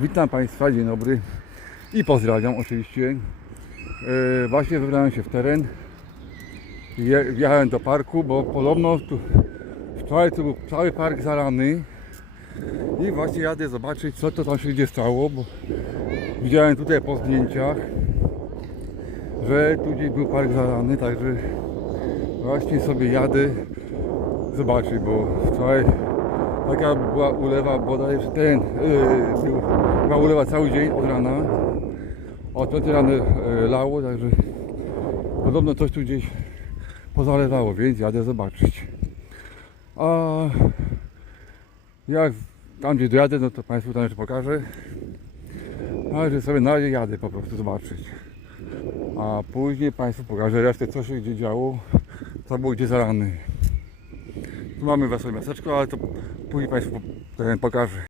Witam Państwa, dzień dobry i pozdrawiam oczywiście. E, Właśnie wybrałem się w teren. Je, wjechałem do parku, bo podobno tu, wczoraj tu był cały park zalany i właśnie jadę zobaczyć co to tam się gdzie stało, bo widziałem tutaj po zdjęciach, że tu gdzieś był park zalany, także właśnie sobie jadę zobaczyć, bo wczoraj taka była ulewa bodaj, ten, yy, był, była ulewa cały dzień od rana. Od 5 rano yy, lało, także podobno coś tu gdzieś pozalewało, więc jadę zobaczyć. A jak tam gdzie dojadę, no to Państwu tam jeszcze pokażę. Ale że sobie na razie jadę po prostu zobaczyć. A później Państwu pokażę resztę, co się gdzie działo, co było gdzie zarany. Mamy wesołe miasteczko, ale to później Państwu pokażę.